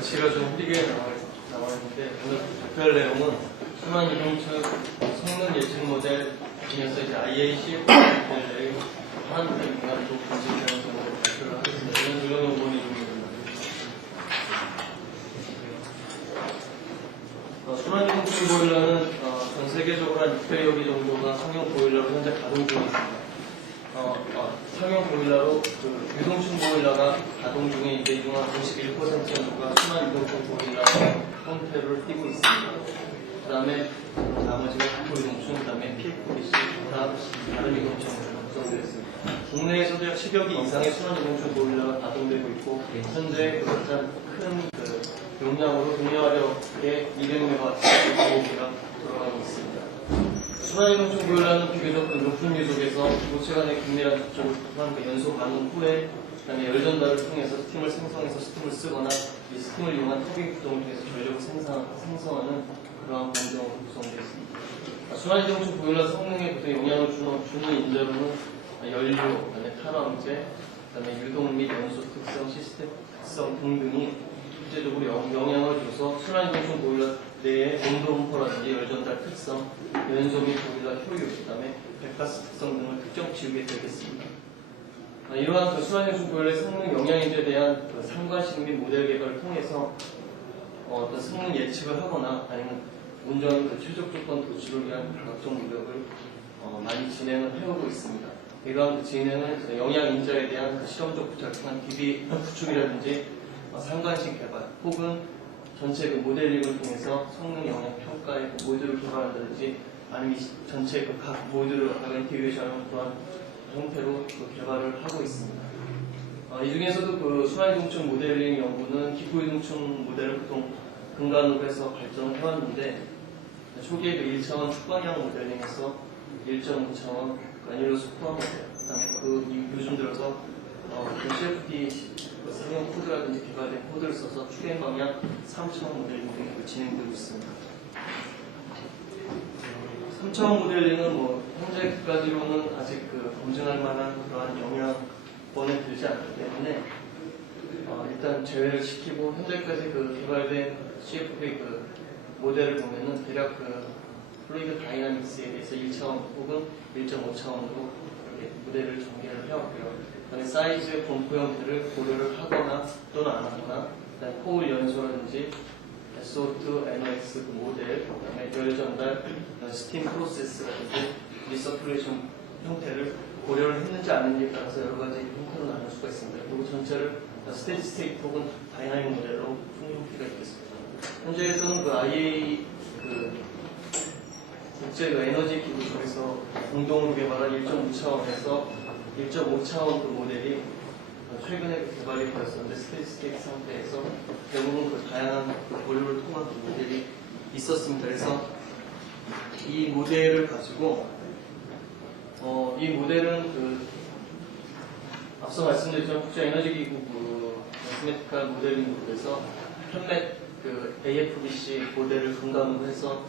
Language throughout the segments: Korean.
글씨가 좀 흐리게 나와 있는데 오늘 발표할 내용은 순환 이동축 성능 예측 모델 중에서 이제 IACF 모델의 한 인간도 분석하는 정도로 발표를 하겠습니다. 이런 유형 연구원이 순환 이동축 보일러는 전 세계적으로 한 600여 개 정도가 상용 보일러로 현재 가동 중에 있습니다. 상용 보일러로 그 유동층 보일러가 가동 중에 있는데 이 중 한 51% 정도가 순환 유동층 보일러 형태를 띠고 있습니다. 그 다음에 나머지가 기포 유동층, 그 다음에 PFBC, 다른 유동층으로 구성되어 있습니다. 국내에서도 약 10여 개 이상의 순환 유동층 보일러가 가동되고 있고 현재 가장 큰 용량으로 동해화력의 200MW 기포기가 들어가고 있습니다. 순환 이동층 보일러는 비교적 높은 유속에서 기구체 간의 긴밀한 접촉을 통한 연소 반응 후에 그다음에 열 전달을 통해서 스팀을 생성해서 스팀을 쓰거나 이 스팀을 이용한 터빈 구동을 통해서 전력을 생성하는 그러한 공정으로 구성되어 있습니다. 순환 이동층 보일러 성능에 보통 영향을 주는 인자로는 연료, 그다음에 탈원제, 그다음에 유동 및 연소 특성, 시스템 특성 등등이 실제적으로 영향을 줘서 순환 이동층 보일러 내의 온도 분포라든지 열 전달 특성, 연소 및 보일러 효율, 그 다음에 백가스 특성 등을 특정 지우게 되겠습니다. 이러한 순환 이동층 보일러의 성능 영향인지에 대한 상관식 및 모델 개발을 통해서 어떤 성능 예측을 하거나 아니면 운전 최적 조건 도출을 위한 각종 노력을 많이 진행을 해오고 있습니다. 이러한 진행은 영향 인자에 대한 실험적 부착한 DB 구축이라든지 상관식 개발 혹은 전체 모델링을 통해서 성능 영향 평가의 모듈을 개발한다든지 아니면 전체 각 모듈을 인티그레이션하는 그런 형태로 개발을 하고 있습니다. 이 중에서도 순환 이동층 모델링 연구는 기포 이동층 모델을 보통 근간으로 해서 발전을 해왔는데 초기에 1차원 축방형 모델링에서 1.5차원 그라뉴로스 코어 모델, 그다음에 요즘 들어서 CFD 상용 코드라든지 개발된 코드를 써서 추행 방향 3차원 모델링 등이 진행되고 있습니다. 3차원 모델링은 현재까지로는 아직 검증할 만한 그러한 영향권에 들지 않기 때문에 일단 제외를 시키고 현재까지 개발된 CFD 모델을 보면은 대략 플루이드 다이나믹스에 대해서 1차원 혹은 1.5차원으로 이렇게 모델을 전개를 해왔고요. 그다음에 사이즈 분포 형태를 고려를 하거나 또는 안 하거나, 그다음에 포울 연소라든지 SO2, NOx 모델, 그다음에 열 전달, 스팀 프로세스라든지 리서큘레이션 형태를 고려를 했는지 안 했는지에 따라서 여러 가지 형태로 나눌 수가 있습니다. 그리고 전체를 스테디 스테이트 혹은 다이나믹 모델로 풀 형태가 있겠습니다. 현재에서는 IA 국제 에너지 기구 쪽에서 공동으로 개발한 1.5차원에서 1.5차원 모델이 최근에 개발이 되었었는데 스테디 스테이트 상태에서 대부분 다양한 고려를 통한 모델이 있었습니다. 그래서 이 모델을 가지고 이 모델은 앞서 말씀드렸던 국제 에너지 기구 매스메티컬 모델링 그룹에서 현맥 AFBC 모델을 근간으로 해서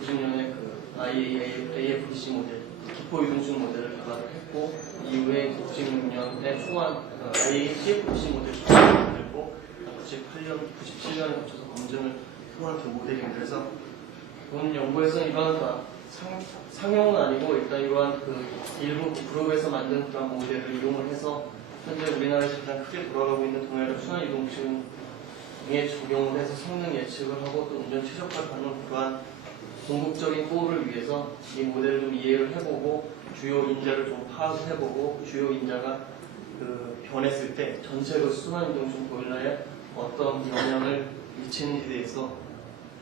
90년에 AFBC 모델, 기포 유동층 모델을 개발을 했고 이후에 96년에 초안 CFBC 모델을 만들고 98년, 97년에 거쳐서 검증을 통한 모델입니다. 그래서 본 연구에서는 이러한 상용은 아니고 일단 이러한 일부 그룹에서 만든 그런 모델을 이용을 해서 현재 우리나라에서 가장 크게 돌아가고 있는 동해력 순환 이동층에 적용을 해서 성능 예측을 하고 또 운전 최적화를 하는 그러한 궁극적인 골을 위해서 이 모델을 좀 이해를 해보고 주요 인자를 좀 파악을 해보고 주요 인자가 변했을 때 전체로 순환 이동층 보일러에 어떤 영향을 미치는지에 대해서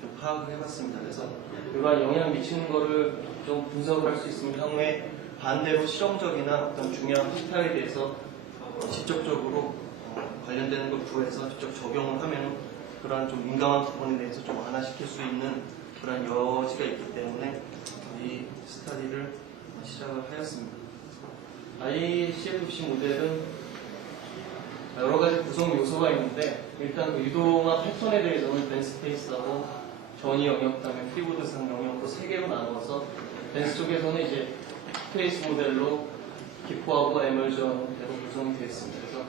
좀 파악을 해봤습니다. 그래서 이러한 영향 미치는 거를 좀 분석을 할 수 있으면 향후에 반대로 실험적이나 어떤 중요한 팩터에 대해서 직접적으로 관련되는 걸 구해서 직접 적용을 하면 그러한 좀 민감한 부분에 대해서 좀 완화시킬 수 있는 그런 여지가 있기 때문에 이 스터디를 시작을 하였습니다. ICFC 모델은 여러 가지 구성 요소가 있는데 일단 유동화 패턴에 대해서는 벤 스페이스하고 전위 영역, 그다음에 프리보드상 영역으로 세 개로 나누어서 벤스 쪽에서는 이제 스페이스 모델로 기포하고 에멀전으로 구성이 되어 있습니다. 그래서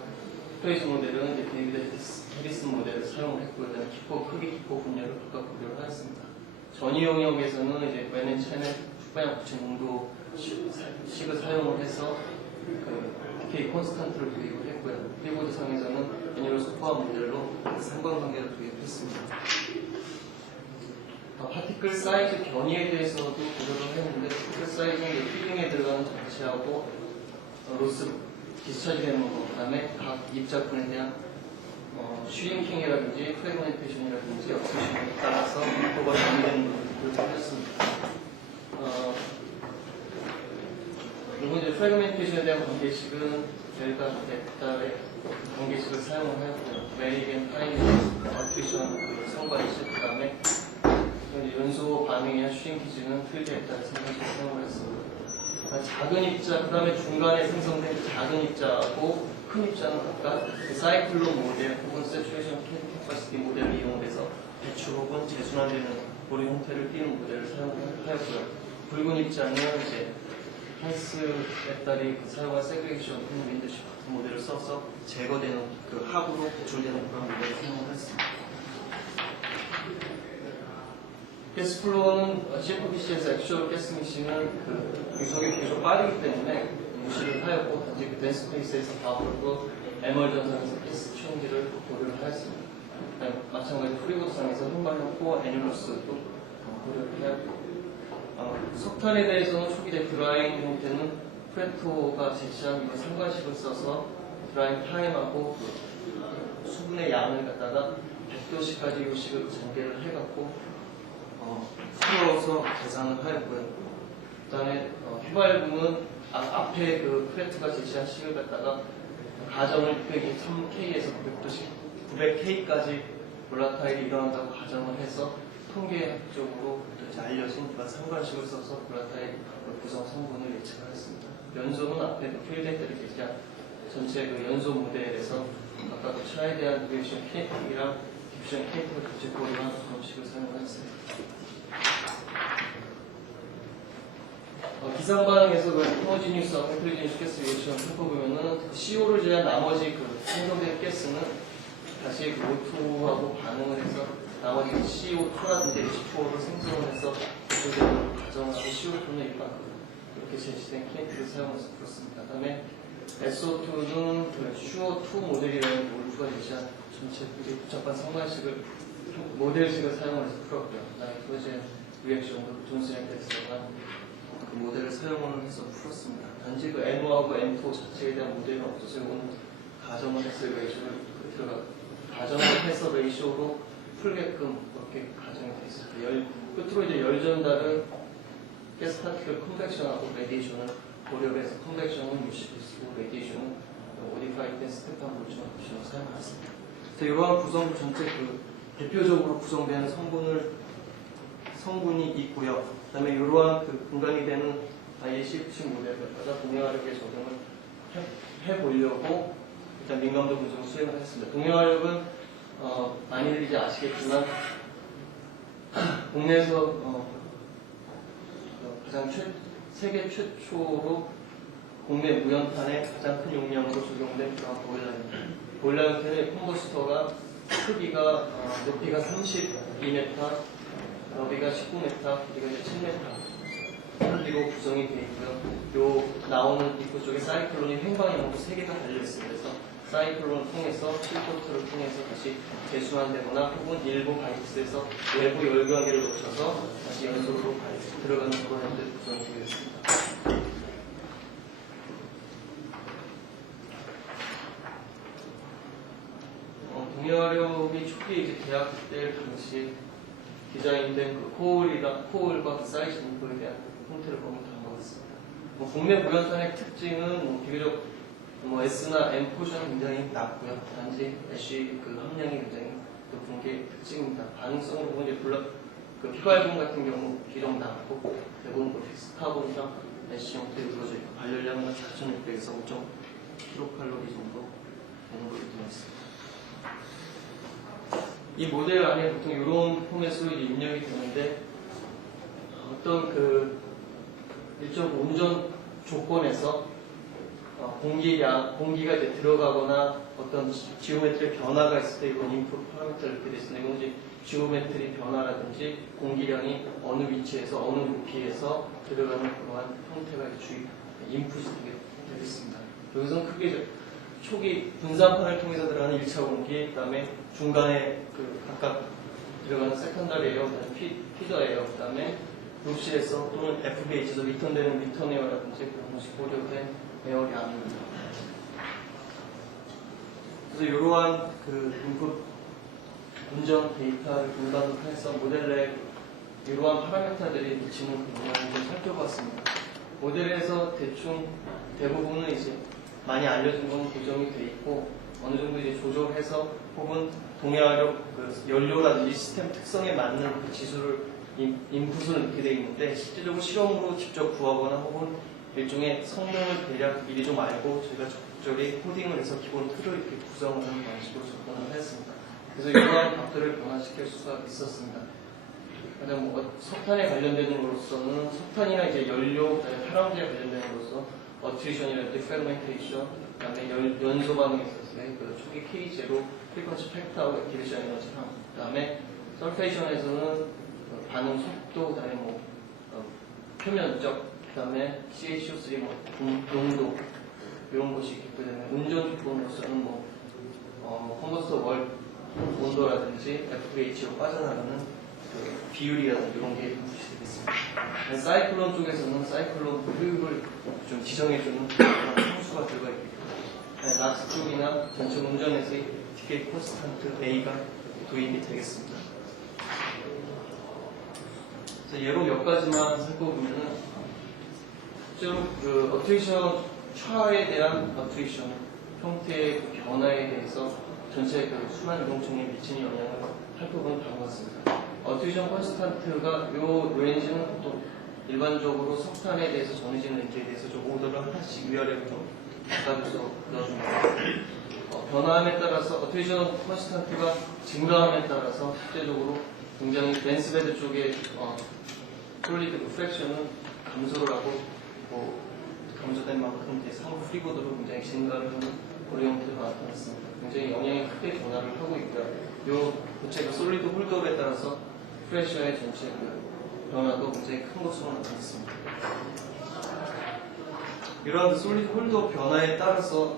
스페이스 모델은 이제 데이비드 해리슨 모델을 사용을 했고요. 기포, 크기 기포 분열을 각각 고려를 하였습니다. 전이 영역에서는 이제 웨넨 채널 축방향 부채 농도 식을 사용을 해서 그 decay 콘스탄트를 도입을 했고요. 프리보드 상에서는 애니로스 포함 모델로 상관관계를 도입했습니다. 파티클 사이즈 변이에 대해서도 고려를 했는데, 파티클 사이즈는 필링에 들어가는 장치하고 로스 디스차지 되는 거, 그 다음에 각 입자분에 대한 슈링킹이라든지 프래그멘테이션이라든지 억세션에 따라서 속도가 변이되는 것을 보였습니다. 그리고 이제 프래그멘테이션에 대한 관계식은 델타, 벡터의 관계식을 사용을 하였고요. 메리겐, 타이밍, 어피션, 성과이식, 그 다음에 연소 반응이나 슈링키지는 필드 벡터의 생성식을 사용을 했습니다. 작은 입자, 그 다음에 중간에 생성된 작은 입자하고 큰 입자는 각각 사이클론 모델 혹은 세츄레이션 캐파시티 모델을 이용해서 배출 혹은 재순환되는 고리 형태를 띠는 모델을 사용하였고요. 붉은 입자는 이제 헬스 앱달이 사용한 세그레이션 혹은 윈드십 같은 모델을 써서 제거되는 그 합으로 배출되는 그런 모델을 사용했습니다. 가스 플로어는 CFBC에서 액츄얼 가스 믹싱은 그 유속이 계속 빠르기 때문에 무시를 하였고, 단지 그 댄스 페이스에서 바우르고 MR 전선에서 가스 체인지를 고려를 하였습니다. 마찬가지로 프리보드상에서 흰방향 코어 애니로스도 고려를 하였고, 석탄에 대해서는 초기대 드라잉 형태는 프레토가 제시한 이런 상관식을 써서 드라잉 타임하고 그 수분의 양을 갖다가 100도씨까지 요식을 전개를 해갖고 풀어서 계산을 하였고요. 그 다음에 휘발유는 앞에 그 프레트가 제시한 식을 갖다가 가정을 623K에서 900K까지 볼라타일이 일어난다고 가정을 해서 통계학적으로 알려진 그런 상관식을 써서 볼라타일 구성 성분을 예측을 했습니다. 연소는 앞에 그 필드들이 제시한 전체 그 연소 모델에서 아까 그 차에 대한 리액션 키네틱이랑 디퓨전 키네틱을 같이 고려한 방식을 사용했습니다. 기상 반응에서 그 호모지니스와 헤테로지니스 가스 리액션을 살펴보면은 CO를 제한 나머지 그 생성된 가스는 다시 그 O2하고 반응을 해서 나머지 CO2라든지 H2O를 생성을 해서 그대로 가정하고 CO2는 일반 그렇게 제시된 키네틱을 사용해서 풀었습니다. 그다음에 SO2는 그 CO2 모델이라는 올프가 제시한 전체 복잡한 상관식을 모델식을 사용해서 풀었고요. 그다음에 그것이 리액션도 존슨의 테스트가 그 모델을 사용을 해서 풀었습니다. 단지 그 N5하고 N2 자체에 대한 모델은 없어서 이거는 가정을 해서 레이쇼를 들어가 가정을 해서 레이쇼로 풀게끔 그렇게 가정이 되어 있습니다. 끝으로 이제 열 전달은 가스 파티클 컨벡션하고 레디에이션을 고려해서 컨벡션은 유시비스고 레디에이션은 오디파이 된 스테판 볼츠만 옵션을 사용했습니다. 이러한 구성 전체 그 대표적으로 구성되는 성분이 있고요. 그 다음에 이러한 그 근간이 되는 IAC17 모델을 갖다가 동해화력에 적용을 해보려고 일단 민감도 분석을 수행을 했습니다. 동해화력은 많이들 이제 아시겠지만 국내에서 가장 세계 최초로 국내 무연탄에 가장 큰 용량으로 적용된 그런 보일러입니다. 보일러 형태는 컴버스터가 크기가 높이가 32m, 너비가 19m, 길이가 7m 그리고 구성이 되어 있고요. 요 나오는 입구 쪽에 사이클론이 횡방향으로 3개가 달려있습니다. 그래서 사이클론을 통해서 필포트를 통해서 다시 재순환되거나 혹은 일부 바이스에서 외부 열관계를 놓쳐서 다시 연속으로 들어가는 그런 형태로 구성이 되어 있습니다. 동해화력이 초기에 이제 계약 때 당시에 디자인된 그 코올과 그 사이즈 문구에 대한 형태를 보면 다른 것 같습니다. 국내 무연탄의 특징은 비교적 S나 M 포션이 굉장히 낮고요. 단지 애쉬 그 함량이 굉장히 높은 게 특징입니다. 반응성으로 보면 이제 그 휘발분 같은 경우 비록 낮고 대부분 그 픽스카본이랑 애쉬 형태로 이루어져 있고 발열량은 4,600에서 5.kcal 정도 되는 걸로 되어 있습니다. 이 모델 안에 보통 이런 포맷으로 입력이 되는데 어떤 그 일정 운전 조건에서 공기가 이제 들어가거나 어떤 지오메트리 변화가 있을 때 이건 인풋 파라미터를 이렇게 됐습니다. 이건 이제 지오메트리 변화라든지 공기량이 어느 위치에서 어느 높이에서 들어가는 그러한 형태가 주입 인풋이 되겠습니다. 여기서는 크게 초기 분산판을 통해서 들어가는 1차 공기, 그 다음에 중간에 그 각각 들어가는 세컨더리 에어, 피더 에어, 그 다음에 룹실에서 또는 FBH에서 리턴되는 리턴 에어라든지 그런 것이 고려된 에어량입니다. 그래서 이러한 그 인풋 운전 데이터를 근간으로 해서 모델에 이러한 파라미터들이 미치는 영향을 좀 살펴봤습니다. 모델에서 대부분은 이제 많이 알려진 건 고정이 돼 있고 어느 정도 이제 조절해서 혹은 동해화력 그 연료라든지 시스템 특성에 맞는 그 지수를 인풋을 넣게 되어 있는데 실제적으로 실험으로 직접 구하거나 혹은 일종의 성능을 대략 미리 좀 알고 저희가 적절히 코딩을 해서 기본 틀을 이렇게 구성하는 방식으로 접근을 했습니다. 그래서 이러한 값들을 변화시킬 수가 있었습니다. 그다음 뭐 석탄에 관련되는 것으로서는 석탄이나 이제 연료, 탈원제에 관련되는 것으로서 어트리션이라든지 페르멘테이션, 그다음에 연소 반응에 있었어요. 그 초기 K0, 프리퀀시 팩터하고 액티베이션 에너지랑, 그다음에 설페이션에서는 반응 속도, 그다음에 뭐 표면적, 그다음에 CaCO3 뭐 농도 이런 것이 있기 때문에 운전 조건으로서는 뭐 컴버스터 월 온도라든지 FH로 빠져나가는 그 비율이라든지 이런 게 인풋이 되겠습니다. 사이클론 쪽에서는 사이클론 효율을 좀 지정해주는 그런 함수가 들어가 있기 때문에 낙스 쪽이나 전체 운전에서의 디케이 콘스탄트 A가 도입이 되겠습니다. 그래서 예로 몇 가지만 살펴보면은 실제로 그 어트리션 차에 대한 어트리션 형태의 그 변화에 대해서 전체 그 순환 이동층에 미치는 영향을 살펴보면 다음과 같습니다. 어트리션 콘스탄트가 요 레인지는 보통 일반적으로 석탄에 대해서 정해진 렌즈에 대해서 좀 오더를 하나씩 위아래로 좀 바꿔줘서 넣어줍니다. 변화함에 따라서 어트리션 콘스탄트가 증가함에 따라서 실제적으로 굉장히 덴스베드 쪽에 솔리드 프랙션은 감소를 하고 감소된 만큼 상호 프리보드로 굉장히 증가를 하는 그런 형태가 나타났습니다. 굉장히 영향이 크게 변화를 하고 있고요. 요 도체 그 솔리드 홀드업에 따라서 프레셔의 전체 그 변화도 굉장히 큰 것으로 나타났습니다. 이러한 솔리드 홀드업 변화에 따라서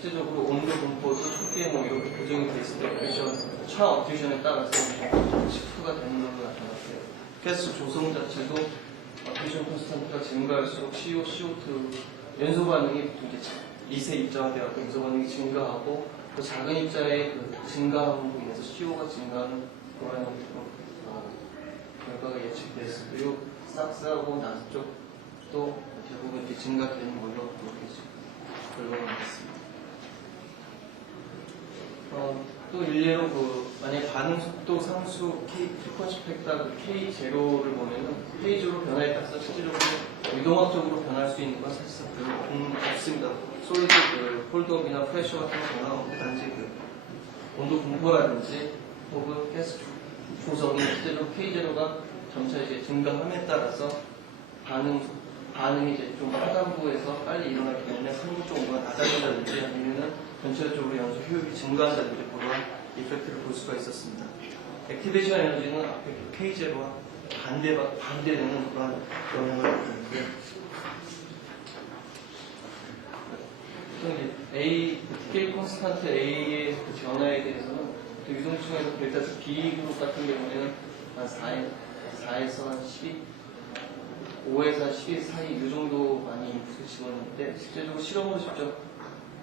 실제적으로 온도 분포도 초기에 뭐 이렇게 고정이 되어 있을 때 프레셔 차 어트리션에 따라서 시프트가 되는 걸로 나타났어요. 가스 조성 자체도 어트리션 콘스탄트가 증가할수록 CO, CO2 연소 반응이 이제 2세 입자가 되어서 연소 반응이 증가하고 또 작은 입자의 그 증가함으로 인해서 CO가 증가하는 그런 형태로 결과가 예측됐습니다. 그리고 삭스하고 나스 쪽도 대부분 이렇게 증가되는 걸로 그렇게 결과가 나왔습니다. 또 일례로 만약 반응 속도 상수 프리퀀시 팩터 K0를 보면은 K0 변화에 따라서 실질적으로 유동학적으로 변할 수 있는 건 사실상 없습니다. 솔리드 홀드업이나 프레셔 같은 거 변화하고 단지 온도 분포라든지 혹은 가스 조성이 실제로 K0가 점차 이제 증가함에 따라서 반응이 이제 좀 하단부에서 빨리 일어나기 때문에 상부 쪽 온도가 낮아진다든지 아니면은 전체적으로 연소 효율이 증가한다든지 그런 이펙트를 볼 수가 있었습니다. 액티베이션 에너지는 앞에 K0와 반대되는 그런 영향을 받는데 디케이 콘스탄트 A의 그 변화에 대해서는 또 유동층에서 일단 B그룹 같은 경우에는 한 4에서 한 12, 5에서 한 12 사이 이 정도 많이 인풋을 집어넣는데 실제적으로 실험으로 직접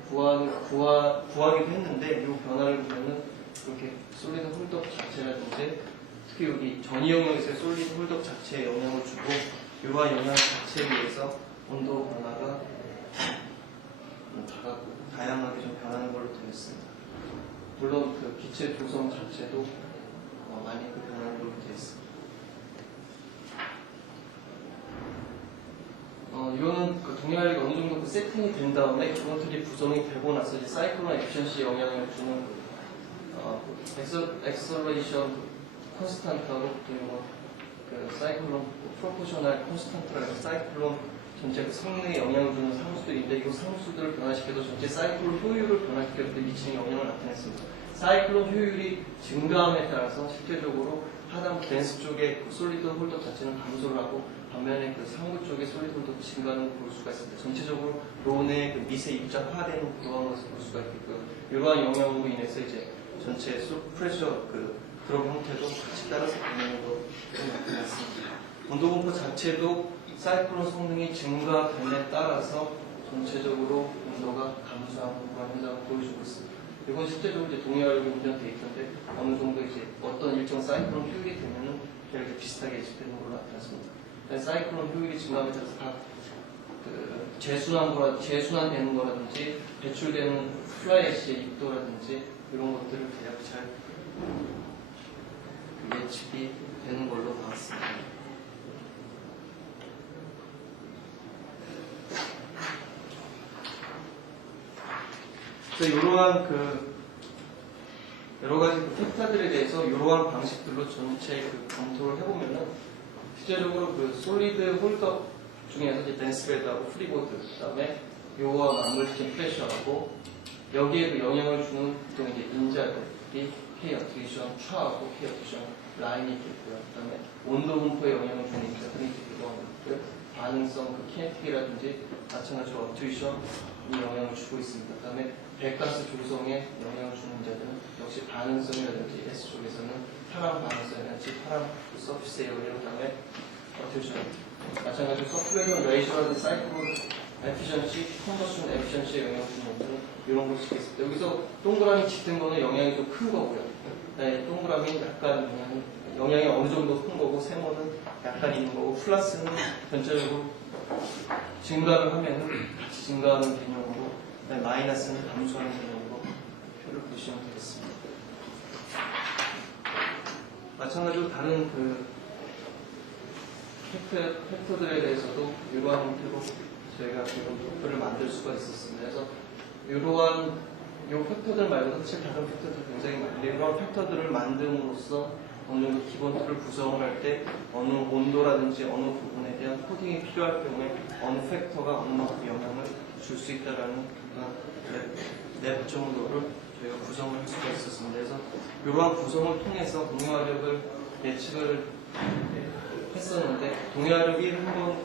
구하기도 했는데 이 변화를 보면은 그렇게 솔리드 홀드업 자체라든지 특히 여기 전이 영역에서의 솔리드 홀드업 자체에 영향을 주고 이러한 영향 자체에 의해서 온도 변화가 다양하게 좀 변하는 걸로 되었습니다. 물론 그 기체 조성 자체도 많이 변하는 걸로 되었습니다. 이거는 그 동해알이 어느 정도 세팅이 된 다음에 기본 틀이 구성이 되고 나서 이제 사이클론 에피션시에 영향을 주는 엑셀레이션 콘스탄트하고 그리고 그 사이클론 프로포셔널 콘스탄트라고 해서 사이클론 전체 그 성능에 영향을 주는 상수들인데 이 상수들을 변화시켜도 전체 사이클론 효율을 변화시킬 때 미치는 영향을 나타냈습니다. 사이클론 효율이 증가함에 따라서 실제적으로 하단 덴스 쪽의 그 솔리드 홀더 자체는 감소를 하고 반면에 그 상부 쪽의 솔리드 홀더도 증가하는 걸 볼 수가 있습니다. 전체적으로 론의 그 미세 입자화되는 그러한 것을 볼 수가 있고요. 이러한 영향으로 인해서 이제 전체 프레셔 그 드롭 형태도 같이 따라서 변하는 것을 나타났습니다. 온도 분포 자체도 사이클론 성능이 증가됨에 따라서 전체적으로 온도가 감소하는 그런 현상을 보여주고 있습니다. 이건 실제적으로 이제 동해활력이 운전 데이터인데 어느 정도 이제 어떤 일정 사이클론 효율이 되면은 이렇게 비슷하게 예측되는 걸로 나타났습니다. 사이클론 효율이 증가함에 따라서 그 재순환되는 거라든지 배출되는 플라이 애쉬의 입도라든지 이런 것들을 대략 잘 예측이 되는 걸로 나왔습니다. 그래서 이러한 그 여러 가지 그 팩터들에 대해서 이러한 방식들로 전체 그 검토를 해보면은 실제적으로 그 솔리드 홀더 중에서 이제 덴스베드하고 프리보드, 그다음에 요와 맞물리킨 프레셔하고 여기에 그 영향을 주는 보통 이제 인자들이 K 어트리션 추하고 K 어트리션 라인이 있겠고요. 그다음에 온도 분포에 영향을 주는 인자들이 있기도 하고 반응성 그 키네틱이라든지 마찬가지로 어트리션이 영향을 주고 있습니다. 그다음에 배가스 조성에 영향을 주는 인자들은 역시 반응성이라든지 S 쪽에서는 파란 반응성이라든지 파란 서피스 에어리어, 그다음에 어트리션 마찬가지로 서큘레이션 레이셔라든지 사이클론 에피션시, 컨버션 에피션시에 영향을 주는 것들은 이런 것이 있겠습니다. 여기서 동그라미 짙은 거는 영향이 좀 큰 거고요. 네, 동그라미 약간 영향이 어느 정도 큰 거고, 세모는 약간 있는 거고, 플러스는 전체적으로 증가를 하면 같이 증가하는 개념으로, 마이너스는 감소하는 개념으로 표를 보시면 되겠습니다. 마찬가지로 다른 그 팩터들에 대해서도 이러한 형태로 저희가 그런 표를 만들 수가 있었습니다. 그래서 이러한 이 팩터들 말고도 사실 다른 팩터들 굉장히 많은데 이러한 팩터들을 만듦으로써 어느 정도 기본 틀을 구성을 할 때 어느 온도라든지 어느 부분에 대한 코딩이 필요할 경우에 어느 팩터가 어느 만큼 영향을 줄 수 있다라는 랩 정도를 저희가 구성을 할 수가 있었습니다. 그래서 이러한 구성을 통해서 동해화력을 예측을 했었는데 동해화력이 한번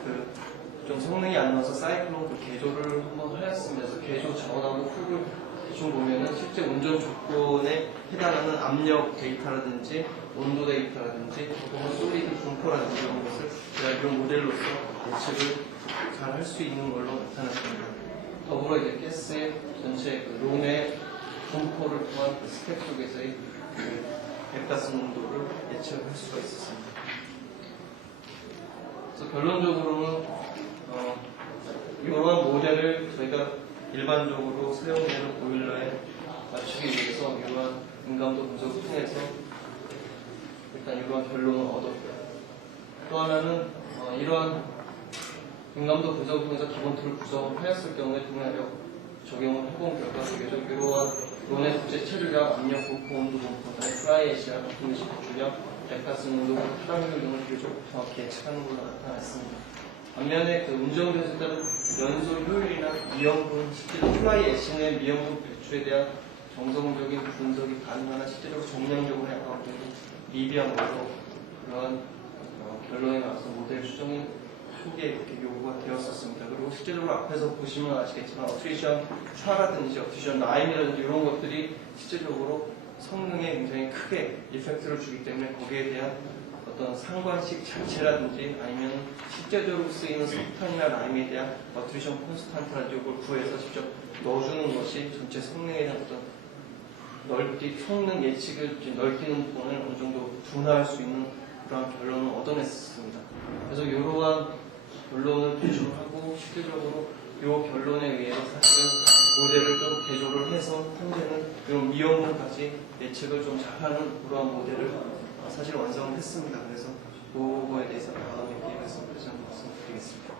좀 성능이 안 나와서 사이클론 그 개조를 한번 하였습니다. 그래서 개조 자원하고 풀을 대충 보면은 실제 운전 조건에 해당하는 압력 데이터라든지 온도 데이터라든지 혹은 솔리드 분포라든지 이런 것을 이런 모델로서 예측을 잘 할 수 있는 걸로 나타났습니다. 더불어 이제 가스의 전체 그 롬의 분포를 통한 그 스텝 쪽에서의 그 백가스 농도를 예측할 수가 있었습니다. 그래서 결론적으로는 이러한 모델을 저희가 일반적으로 사용되는 보일러에 맞추기 위해서 이러한 인감도 분석을 통해서 일단 이러한 결론을 얻었고요. 또 하나는 이러한 인감도 분석을 통해서 기본 툴을 구성을 하였을 경우에 동해화력 적용을 해본 결과 비교적 이러한 론의 국제 체류량, 압력 분포, 온도 분포, 플라이 애쉬와 같은 것이 주력, 백가스 농도, 탈압력 등을 비교적 정확히 예측하는 걸로 나타났습니다. 반면에 그 운전에서 따른 연소 효율이나 미연분, 실제로 플라이 애쉬의 미연분 배출에 대한 정성적인 분석이 가능하나 실제로 정량적으로 약간 미비한 걸로 그런 결론에 나와서 모델 수정이 초기에 이렇게 요구가 되었었습니다. 그리고 실제적으로 앞에서 보시면 아시겠지만 어트리션 샤라든지 어트리션 라임이라든지 이런 것들이 실제적으로 성능에 굉장히 크게 이펙트를 주기 때문에 거기에 대한 어떤 상관식 자체라든지 아니면 실제적으로 쓰이는 석탄이나 라임에 대한 어트리션 콘스탄트라든지 이걸 구해서 직접 넣어주는 것이 전체 성능에 대한 어떤 성능 예측을 넓히는 부분을 어느 정도 둔화할 수 있는 그런 결론을 얻어냈습니다. 그래서 이러한 결론을 도출하고 실질적으로 이 결론에 의해서 사실은 모델을 좀 개조를 해서 현재는 이런 미연분까지 예측을 좀 잘하는 그러한 모델을 사실 완성을 했습니다. 그래서 그거에 대해서 다음에 기회에서 다시 한번 말씀드리겠습니다.